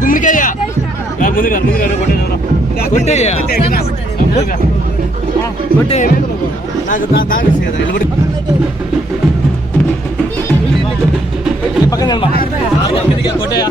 గుమ్మడికాయ పక్కన కొట్టయ్యా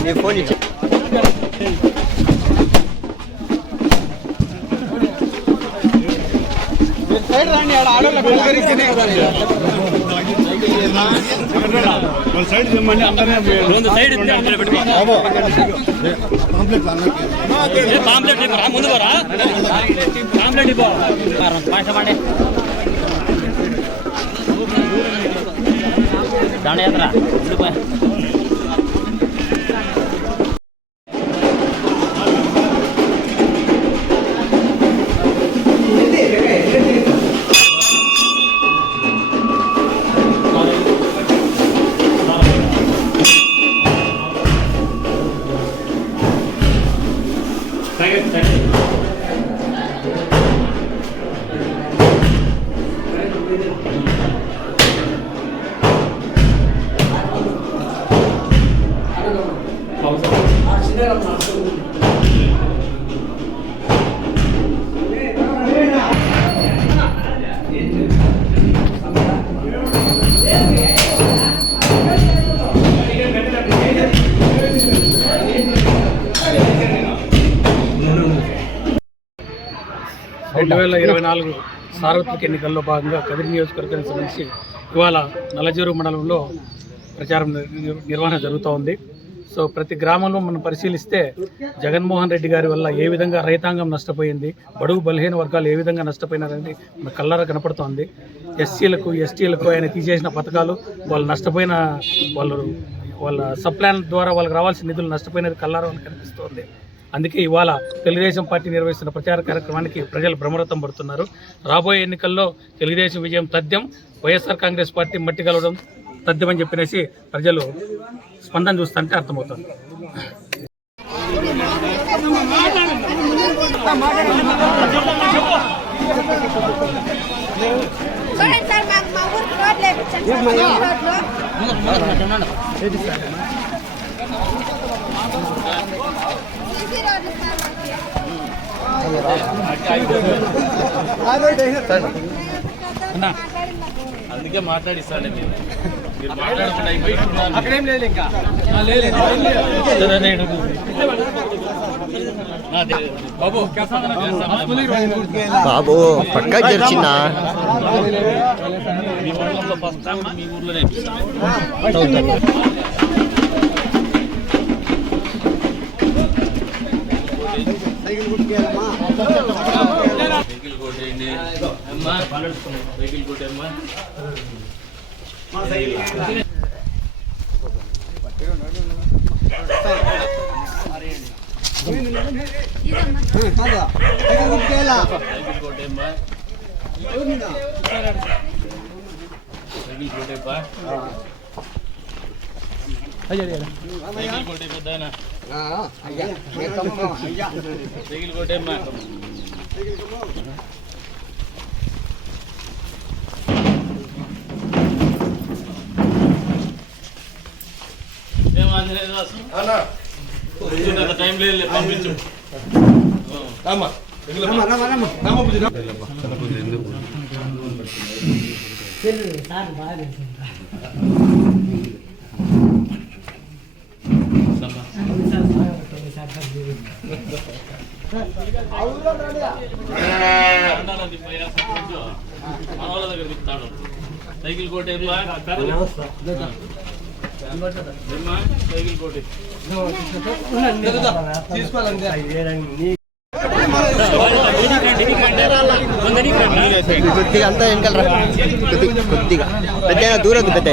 చెప్పండి ఫోన్ ఇచ్చి సైడ్ రండి ఆడోళ్ళ సైడ్ ఇవ్వండి అందరూ సైడ్ పాంప్లెట్ ముందు పాంప్లెట్ ఇవ్వండి దండయాత్ర సార్వత్రిక ఎన్నికల్లో భాగంగా కదిరి నియోజకవర్గానికి సంబంధించి ఇవాళ నల్లజేరు మండలంలో ప్రచారం నిర్వహణ జరుగుతూ ఉంది. సో ప్రతి గ్రామంలో మనం పరిశీలిస్తే జగన్మోహన్ రెడ్డి గారి వల్ల ఏ విధంగా రైతాంగం నష్టపోయింది, బడుగు బలహీన వర్గాలు ఏ విధంగా నష్టపోయినారని మన కళ్ళారా కనపడుతోంది. ఎస్సీలకు ఎస్టీలకు ఆయన తీసేసిన పథకాలు వాళ్ళు నష్టపోయిన వాళ్ళ సప్లాన్ ద్వారా వాళ్ళకి రావాల్సిన నిధులు నష్టపోయినది కళ్ళారా కనిపిస్తోంది. అందుకే ఇవాళ తెలుగుదేశం పార్టీ నిర్వహిస్తున్న ప్రచార కార్యక్రమానికి ప్రజలు బ్రహ్మరథం పడుతున్నారు. రాబోయే ఎన్నికల్లో తెలుగుదేశం విజయం తథ్యం, వైఎస్ఆర్ కాంగ్రెస్ పార్టీ మట్టి కలవడం తథ్యం అని చెప్పినేసి ప్రజలు స్పందన చూస్తుంటే అర్థమవుతుంది. అందుకే మాట్లాడిస్తాను మీరు మాట్లాడకుండా అక్కడేం లేదు ఇంకా బాబు పక్కా జరిచిందా మీ ఊళ్ళో ఫస్ట్ టైం మీ ఊర్లోనే వెహికల్ కొట్టేయండి అమ్మా, వెహికల్ కొట్టేమ్మా. వెహికల్ కొట్టేమ్మా. వెహికల్ కోటే పెద్దాయన వెహికల్ కోటేమ్మా ఏం ఆంజనేయ దాసు కూర్చుంటే టైం లేదు పంపించు మనవాళ్ళ దగ్గర తిప్పుతాడు సైకిల్ కోటే సైకిల్ కోటే కొద్దిగా అంతా వెనకాల కొద్దిగా పెద్ద దూరద్దు పెద్ద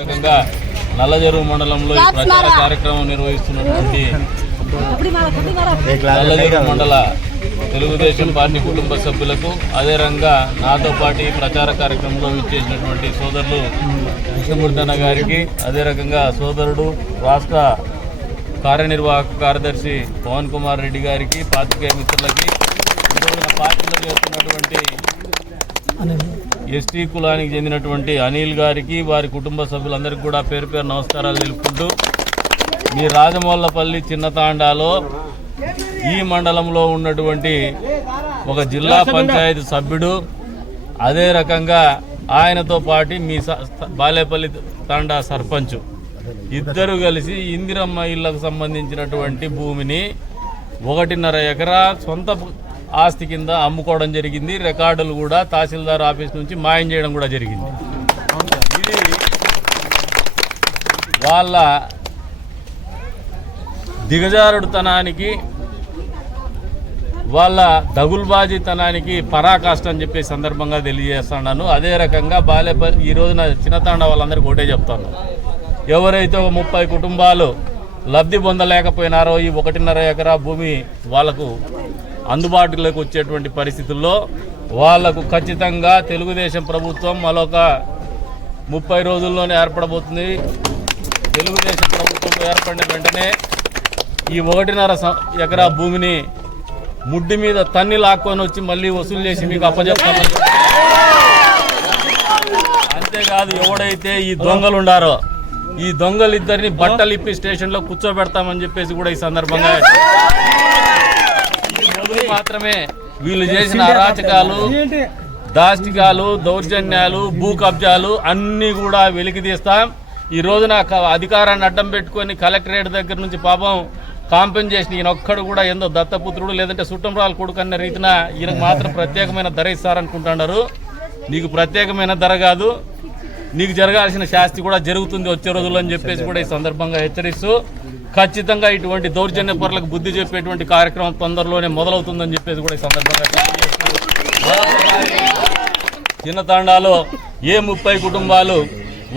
రకంగా నల్లజెరువు మండలంలో ఈ ప్రచార కార్యక్రమం నిర్వహిస్తున్నటువంటి నల్లజెరువు మండల తెలుగుదేశం పార్టీ కుటుంబ సభ్యులకు అదే రంగా నాతో పాటు ఈ ప్రచార కార్యక్రమంలో విచ్చేసినటువంటి సోదరులు కృష్ణమూర్తన్న గారికి అదే రకంగా సోదరుడు రాష్ట్ర కార్యనిర్వాహక కార్యదర్శి పవన్ కుమార్ రెడ్డి గారికి పాత్రికేయ మిత్రులకి ఈరోజున పార్టీలో చేస్తున్నటువంటి ఎస్టీ కులానికి చెందినటువంటి అనిల్ గారికి వారి కుటుంబ సభ్యులందరికీ కూడా పేరు పేరు నమస్కారాలు తెలుపుకుంటూ మీ రాజమౌళ్ళపల్లి చిన్నతాండాలో ఈ మండలంలో ఉన్నటువంటి ఒక జిల్లా పంచాయతీ సభ్యుడు అదే రకంగా ఆయనతో పాటు మీ బాలేపల్లి తాండా సర్పంచ్ ఇద్దరు కలిసి ఇందిరమ్మ ఇళ్లకు సంబంధించినటువంటి భూమిని 1.5 ఎకరా సొంత ఆస్తి కింద అమ్ముకోవడం జరిగింది. రికార్డులు కూడా తహసీల్దార్ ఆఫీస్ నుంచి మాయం చేయడం కూడా జరిగింది. ఇది వాళ్ళ దిగజారుడుతనానికి వాళ్ళ దగుల్బాజీతనానికి పరాకాష్ట అని చెప్పే సందర్భంగా తెలియజేస్తున్నాను. అదే రకంగా బాలేపల్లి ఈ రోజున చిన్నతాండ వాళ్ళందరికీ ఒకటే చెప్తాను, ఎవరైతే 30 కుటుంబాలు లబ్ధి పొందలేకపోయినారో ఈ 1.5 ఎకరా భూమి వాళ్లకు అందుబాటులోకి వచ్చేటువంటి పరిస్థితుల్లో వాళ్లకు ఖచ్చితంగా తెలుగుదేశం ప్రభుత్వం మరొక 30 రోజుల్లోనే ఏర్పడబోతుంది. తెలుగుదేశం ప్రభుత్వం ఏర్పడిన వెంటనే ఈ 1.5 ఎకరా భూమిని ముడ్డి మీద తన్ని లాక్కొని వచ్చి మళ్ళీ వసూలు చేసి మీకు అప్పచెప్తామని. అంతేకాదు, ఎవడైతే ఈ దొంగలు ఉండారో ఈ దొంగలిద్దరిని బట్టలు ఇప్పి స్టేషన్లో కూర్చోబెడతామని చెప్పేసి కూడా ఈ సందర్భంగా మాత్రమే వీళ్ళు చేసిన అరాచకాలు, దాష్టికాలు, దౌర్జన్యాలు, భూ కబ్జాలు అన్నీ కూడా వెలికి తీస్తాం. ఈ రోజున అధికారాన్ని అడ్డం పెట్టుకొని కలెక్టరేట్ దగ్గర నుంచి పాపం కాంపెన్సేషన్ ఈయన ఒక్కడు కూడా ఏందో దత్తపుత్రుడు లేదంటే సుట్టంరాలు కొడుకు అన్న రీతిన ఈయనకు మాత్రం ప్రత్యేకమైన ధర ఇస్తారనుకుంటున్నారు. నీకు ప్రత్యేకమైన ధర కాదు, నీకు జరగాల్సిన శాస్తి కూడా జరుగుతుంది వచ్చే రోజుల్లో అని చెప్పేసి కూడా ఈ సందర్భంగా హెచ్చరిస్తూ ఖచ్చితంగా ఇటువంటి దౌర్జన్య పరులకు బుద్ధి చెప్పేటువంటి కార్యక్రమం తొందరలోనే మొదలవుతుందని చెప్పేసి కూడా ఈ సందర్భంగా చిన్న తాండాలో ఏ 30 కుటుంబాలు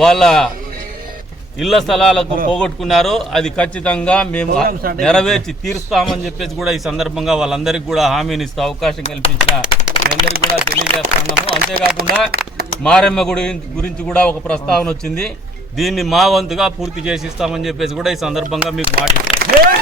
వాళ్ళ ఇళ్ల స్థలాలకు పోగొట్టుకున్నారో అది ఖచ్చితంగా మేము నెరవేర్చి తీరుస్తామని చెప్పేసి కూడా ఈ సందర్భంగా వాళ్ళందరికీ కూడా హామీని ఇస్తూ అవకాశం కల్పించిన మీ అందరికీ కూడా తెలియజేస్తున్నాము. అంతేకాకుండా మారెమ్మ గుడి గురించి కూడా ఒక ప్రస్తావన వచ్చింది. దీన్ని మా వంతుగా పూర్తి చేసి ఇస్తామని చెప్పేసి కూడా ఈ సందర్భంగా మీకు మాటిస్తాం.